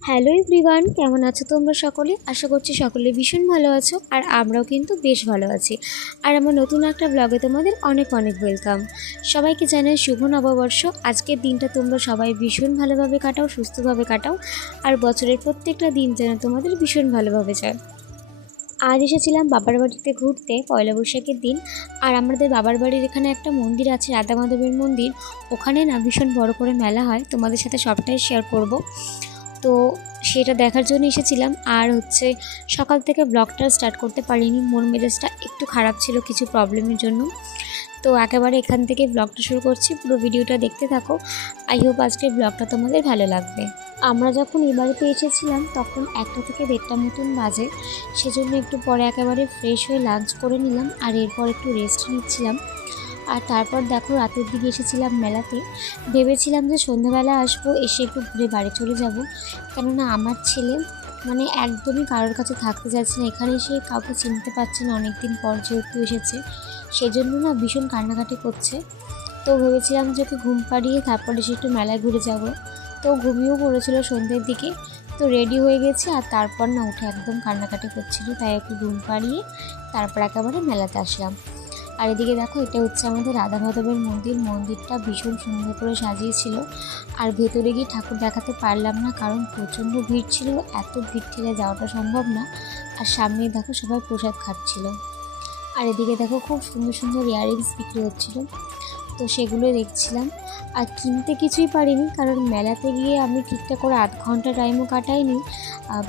Hello everyone, কেমন আছো তোমরা সকলে? আশা করছি সকলে ভীষণ ভালো আছো, আর আমরাও কিন্তু বেশ ভালো আছি। আর আমার নতুন একটা ব্লগে তোমাদের অনেক অনেক ওয়েলকাম। সবাইকে জানাই শুভ নববর্ষ। আজকের দিনটা তোমরা সবাই ভীষণ ভালোভাবে কাটাও, সুস্থভাবে কাটাও, আর বছরের প্রত্যেকটা দিন যেন তোমাদের ভীষণ ভালোভাবে যায়। আজ এসেছিলাম বাবার বাড়িতে ঘুরতে পয়লা বৈশাখের দিন। আর আমাদের বাবার বাড়ির এখানে একটা মন্দির আছে, রাধা মাধবের মন্দির। ওখানে না ভীষণ বড় করে মেলা হয়, তোমাদের সাথে সবটাই শেয়ার করব। তো সেটা দেখার জন্য এসেছিলাম। আর সকাল থেকে ব্লগটা স্টার্ট করতে পারিনি, মন মেজাজটা একটু খারাপ ছিল কিছু প্রবলেমের জন্য। তো একেবারে এখান থেকে ব্লগটা শুরু করছি, পুরো ভিডিওটা দেখতে থাকো। আই হোপ আজকের ব্লগটা তোমাদের ভালো লাগবে। আমরা যখন এই বাড়িতে এসেছিলাম তখন 1টা থেকে 1:30 মতন বাজে। সেজন্য একটু পরে একেবারে ফ্রেশ হয়ে লাঞ্চ করে নিলাম, আর এরপর একটু রেস্ট নিচ্ছিলাম। আর তারপর দেখো রাতের দিকে এসেছিলাম মেলাতে। ভেবেছিলাম যে সন্ধ্যাবেলা আসবো, এসে একটু ঘুরে বাড়ি চলে যাব, কেননা আমার ছেলে একদমই কারোর কাছে থাকতে চাইছে না। এখানে সে কাউকে চিনতে পারছে না, অনেকদিন পর যেহেতু এসেছে, সেজন্য ভীষণ কান্নাকাটি করছে। তো ভেবেছিলাম যে ওকে ঘুম পাড়িয়ে তারপরে সে একটু মেলায় ঘুরে যাব। তো ঘুমিয়েও পড়েছিল সন্ধ্যের দিকে। তো রেডি হয়ে গেছে, আর তারপর উঠে একদম কান্নাকাটি করছিল, তাই ওকে ঘুম পাড়িয়ে তারপর একেবারে মেলাতে আসলাম। আর এদিকে দেখো, এটা আমাদের রাধা মাধবের মন্দির। মন্দিরটা ভীষণ সুন্দর করে সাজিয়েছিল। আর ভেতরে গিয়ে ঠাকুর দেখাতে পারলাম না, কারণ প্রচণ্ড ভিড় ছিল, এত ভিড় ঠেলে যাওয়াটা সম্ভব না। আর সামনে দেখো সবাই প্রসাদ খাচ্ছিল। আর এদিকে দেখো খুব সুন্দর সুন্দর ইয়াররিংস বিক্রি হচ্ছিল, তো সেগুলো দেখছিলাম। আর কিনতে কিছুই পারিনি, কারণ মেলাতে গিয়ে আমি ঠিকঠাক করে আধ ঘন্টা টাইমও কাটাইনি।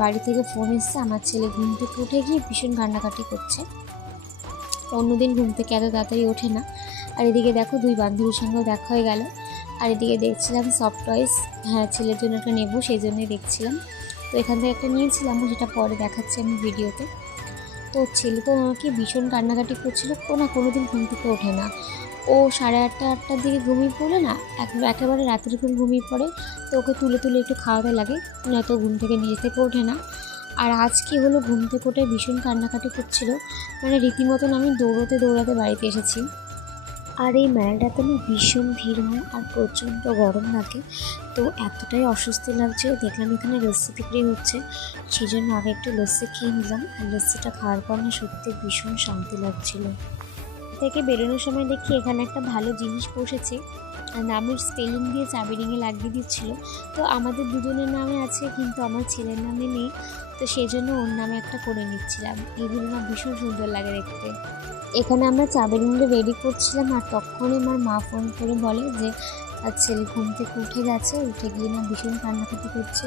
বাড়ি থেকে ফোন এসছে, আমার ছেলে ঘুম থেকে উঠে গিয়ে ভীষণ কান্নাকাটি করছে। অন্যদিন ঘুম থেকে এত তাড়াতাড়ি ওঠে না। আর এদিকে দেখো দুই বান্ধবীর সঙ্গেও দেখা হয়ে গেল। আর এদিকে দেখছিলাম সফট টয়েস, হ্যাঁ ছেলের জন্য একটা নেবো, সেই জন্যই দেখছিলাম। তো এখান থেকে একটা নিয়েছিলাম, সেটা পরে দেখাচ্ছি আমি ভিডিওতে। তো ছেলে তো আমাকে ভীষণ কান্নাকাটি করছিল, কোনো দিন ঘুম থেকে ওঠে না। ও 8:30-8টার দিকে ঘুমিয়ে পড়লে একেবারে রাতের ঘুম ঘুমিয়ে পড়ে। তো ওকে তুলে তুলে একটু খাওয়াতে লাগে, নয়তো ঘুম থেকে নিজে থেকে ওঠে না। আর আজ কি হলো, ঘুম থেকে উঠে ভীষণ কান্নাকাটি করছিল, রীতিমতন আমি দৌড়াতে দৌড়াতে বাড়িতে এসেছি। আর এই মেলাটাতে ভীষণ ভিড় হয়, আর প্রচণ্ড গরম লাগে। তো এতটাই অস্বস্তি লাগছে, দেখলাম এখানে লস্যি বিক্রি হচ্ছে, সেই জন্য আগে একটু লস্যি খেয়ে নিলাম। আর লস্যিটা খাওয়ার পর সত্যি ভীষণ শান্তি লাগছিল। থেকে বেরোনোর সময় দেখি এখানে একটা ভালো জিনিস বসেছে, আর নামের স্পেলিং দিয়ে চাবি রিংয়ে লাগিয়ে দিচ্ছিল। তো আমাদের দুজনের নামে আছে, কিন্তু আমার ছেলের নামে নেই, তো সেই জন্য ওর নামে একটা করে নিচ্ছিলাম। এইগুলো ভীষণ সুন্দর লাগে দেখতে। এখানে আমরা চাবি রিংটা রেডি করছিলাম, আর তখনই আমার মা ফোন করে বলে যে ছেলে ঘুম থেকে উঠে গেছে, উঠে গিয়ে ভীষণ কান্নাকাটি করছে।